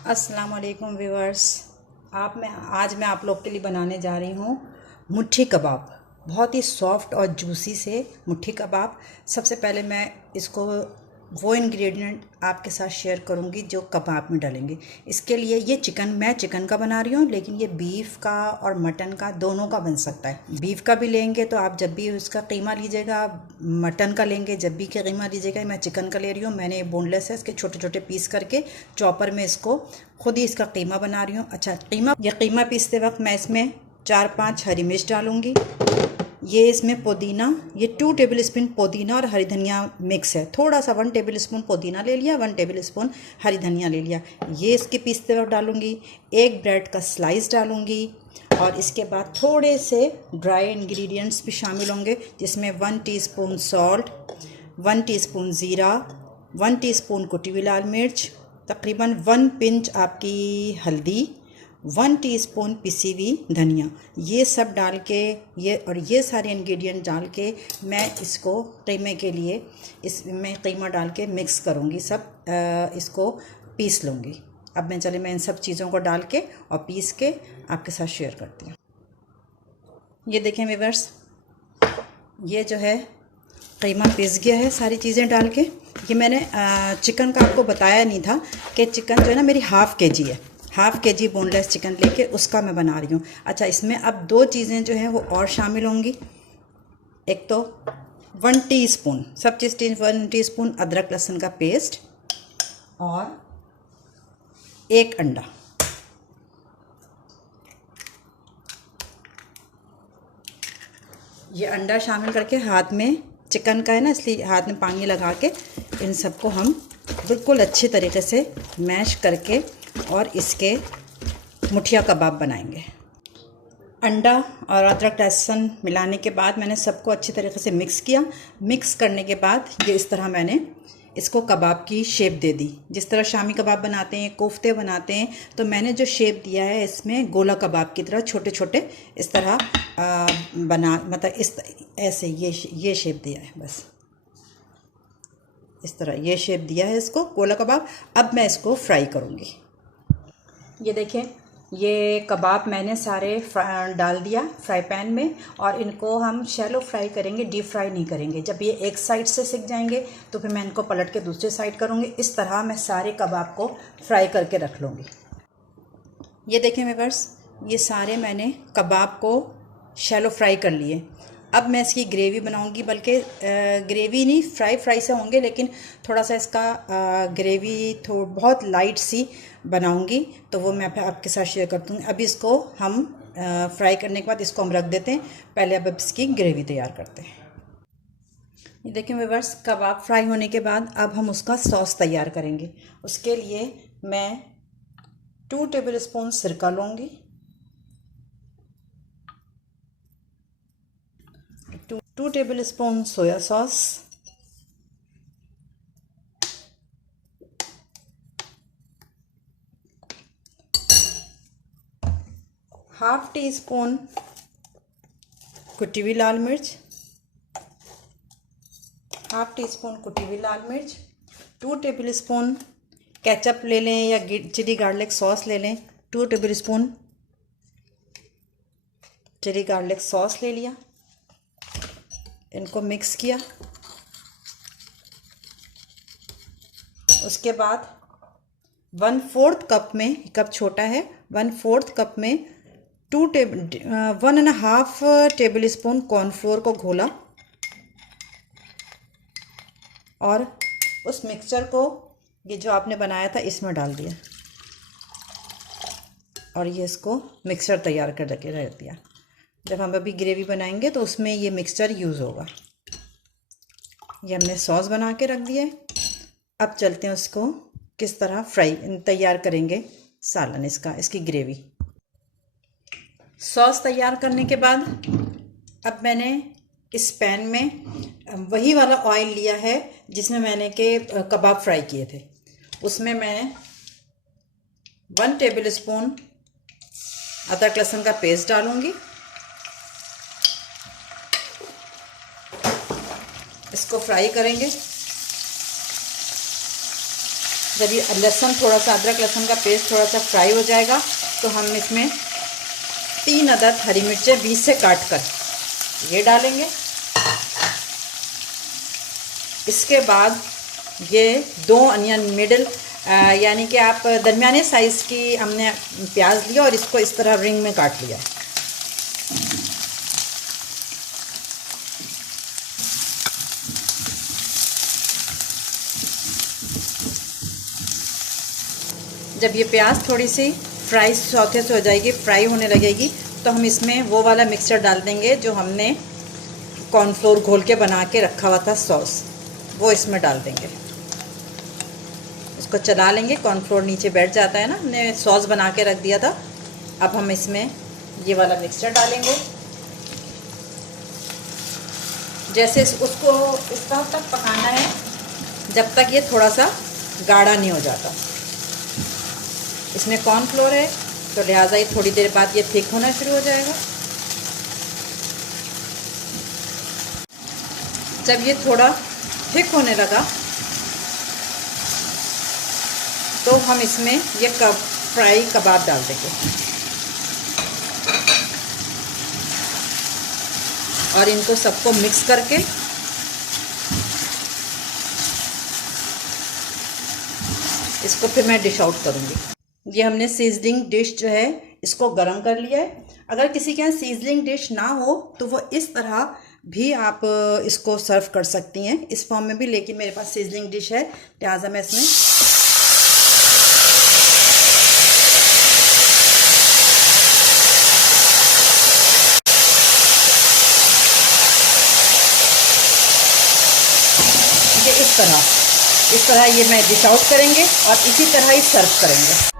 अस्सलाम वालेकुम व्यूअर्स। आज मैं आप लोग के लिए बनाने जा रही हूँ मुट्ठी कबाब। बहुत ही सॉफ्ट और जूसी से मुट्ठी कबाब। सबसे पहले मैं इसको वो इंग्रेडिएंट आपके साथ शेयर करूँगी जो कबाब में डालेंगे। इसके लिए ये मैं चिकन का बना रही हूँ, लेकिन ये बीफ का और मटन का दोनों का बन सकता है। बीफ का भी लेंगे तो आप जब भी उसका कीमा लीजिएगा, मटन का लेंगे जब भी कीमा लीजिएगा। मैं चिकन का ले रही हूँ, मैंने बोनलेस है, इसके छोटे छोटे पीस करके चॉपर में इसको खुद ही इसका कीमा बना रही हूँ। अच्छा, कीमा पीसते वक्त मैं इसमें 4-5 हरी मिर्च डालूँगी। ये इसमें पुदीना, ये 2 टेबल स्पून पुदीना और हरी धनिया मिक्स है। थोड़ा सा 1 टेबल स्पून पुदीना ले लिया, 1 टेबल स्पून हरी धनिया ले लिया। ये इसके पीसते वक्त डालूँगी। एक ब्रेड का स्लाइस डालूँगी और इसके बाद थोड़े से ड्राई इंग्रेडिएंट्स भी शामिल होंगे, जिसमें 1 टीस्पून सॉल्ट, 1 टीस्पून ज़ीरा, 1 टीस्पून कुटी हुई लाल मिर्च, तकरीबन 1 पिंच आपकी हल्दी, 1 टीस्पून पिसी हुई धनिया। ये सब डाल के ये सारे इंग्रेडिएंट डाल के मैं इसको कीमे के लिए इसमें कीमा डाल के मिक्स करूँगी, सब इसको पीस लूँगी। अब मैं इन सब चीज़ों को डाल के और पीस के आपके साथ शेयर करती हूँ। ये देखें व्यूअर्स, ये जो है कीमा पिस गया है सारी चीज़ें डाल के। ये मैंने चिकन का आपको बताया नहीं था कि चिकन जो है ना मेरी हाफ़ केजी है, हाफ़ केजी बोनलेस चिकन लेके उसका मैं बना रही हूँ। अच्छा, इसमें अब 2 चीज़ें जो हैं वो और शामिल होंगी। एक तो 1 टीस्पून, सब चीज़ 1 टीस्पून अदरक लहसुन का पेस्ट और 1 अंडा। ये अंडा शामिल करके हाथ में, चिकन का है ना इसलिए हाथ में पानी लगा के इन सबको हम बिल्कुल अच्छे तरीके से मैश करके और इसके मुठिया कबाब बनाएंगे। अंडा और अदरक लहसुन मिलाने के बाद मैंने सबको अच्छे तरीके से मिक्स किया। मिक्स करने के बाद ये इस तरह मैंने इसको कबाब की शेप दे दी। जिस तरह शामी कबाब बनाते हैं, कोफ्ते बनाते हैं, तो मैंने जो शेप दिया है इसमें गोला कबाब की तरह छोटे छोटे इस तरह मतलब ऐसे ये शेप दिया है। बस इस तरह ये शेप दिया है इसको गोला कबाब। अब मैं इसको फ्राई करूँगी। ये देखें, ये कबाब मैंने सारे डाल दिया फ्राई पैन में और इनको हम शैलो फ्राई करेंगे, डीप फ्राई नहीं करेंगे। जब ये एक साइड से सिक जाएंगे तो फिर मैं इनको पलट के दूसरे साइड करूँगी। इस तरह मैं सारे कबाब को फ्राई करके रख लूँगी। ये देखें व्यूअर्स, ये सारे मैंने कबाब को शैलो फ्राई कर लिए। अब मैं इसकी ग्रेवी बनाऊंगी, बल्कि ग्रेवी नहीं, फ्राई से होंगे, लेकिन थोड़ा सा इसका ग्रेवी बहुत लाइट सी बनाऊंगी, तो वो मैं आपके साथ शेयर करती हूँ। अभी इसको हम फ्राई करने के बाद इसको हम रख देते हैं। पहले अब इसकी ग्रेवी तैयार करते हैं। ये देखें व्यूअर्स, कबाब फ्राई होने के बाद अब हम उसका सॉस तैयार करेंगे। उसके लिए मैं 2 टेबल स्पून सिरका लूँगी, 2 table spoon soya sauce, 1/2 teaspoon कुटी हुई लाल मिर्च, 1/2 टीस्पून कुटी हुई लाल मिर्च, 2 टेबल स्पून केचप ले लें या चिली गार्लिक सॉस ले लें। 2 tablespoon chilli garlic sauce ले लिया, इनको मिक्स किया। उसके बाद 1/4 कप में, कप छोटा है, 1/4 कप में 1.5 टेबल स्पून कॉर्नफ्लोर को घोला और उस मिक्सचर को ये जो आपने बनाया था इसमें डाल दिया और ये इसको मिक्सचर तैयार कर के रख दिया। जब हम अभी ग्रेवी बनाएंगे तो उसमें ये मिक्सचर यूज़ होगा। ये हमने सॉस बना के रख दिया है। अब चलते हैं उसको किस तरह फ्राई तैयार करेंगे, सालन इसकी ग्रेवी। सॉस तैयार करने के बाद अब मैंने इस पैन में वही वाला ऑयल लिया है जिसमें मैंने के कबाब फ्राई किए थे। उसमें मैं 1 टेबल स्पून अदरक लहसुन का पेस्ट डालूंगी। इसको फ्राई करेंगे। जब ये लहसुन थोड़ा सा, अदरक लहसुन का पेस्ट थोड़ा सा फ्राई हो जाएगा तो हम इसमें 3 अदद हरी मिर्चें बीच से काट कर ये डालेंगे। इसके बाद ये 2 अनियन मिडिल यानी कि आप दरमियाने साइज़ की हमने प्याज लिया और इसको इस तरह रिंग में काट लिया। जब ये प्याज थोड़ी सी फ्राई सौते से हो जाएगी, फ्राई होने लगेगी, तो हम इसमें वो वाला मिक्सचर डाल देंगे जो हमने कॉर्नफ्लोर घोल के बना के रखा हुआ था, सॉस, वो इसमें डाल देंगे। इसको चला लेंगे, कॉर्नफ्लोर नीचे बैठ जाता है ना, हमने सॉस बना के रख दिया था। अब हम इसमें ये वाला मिक्सचर डालेंगे। जैसे उसको इस तरह तक पकाना है जब तक ये थोड़ा सा गाढ़ा नहीं हो जाता। इसमें कॉर्नफ्लोर है तो लिहाजा ही थोड़ी देर बाद ये थिक होना शुरू हो जाएगा। जब ये थोड़ा थिक होने लगा तो हम इसमें ये फ्राई कबाब डाल देंगे और इनको सबको मिक्स करके इसको फिर मैं डिश आउट करूँगी। ये हमने सीजनिंग डिश जो है इसको गरम कर लिया है। अगर किसी के यहाँ सीजनिंग डिश ना हो तो वो इस तरह भी आप इसको सर्व कर सकती हैं, इस फॉर्म में भी, लेकिन मेरे पास सीजनिंग डिश है लिहाजा मैं इसमें इस तरह ये मैं डिश आउट करेंगे और इसी तरह ही सर्व करेंगे।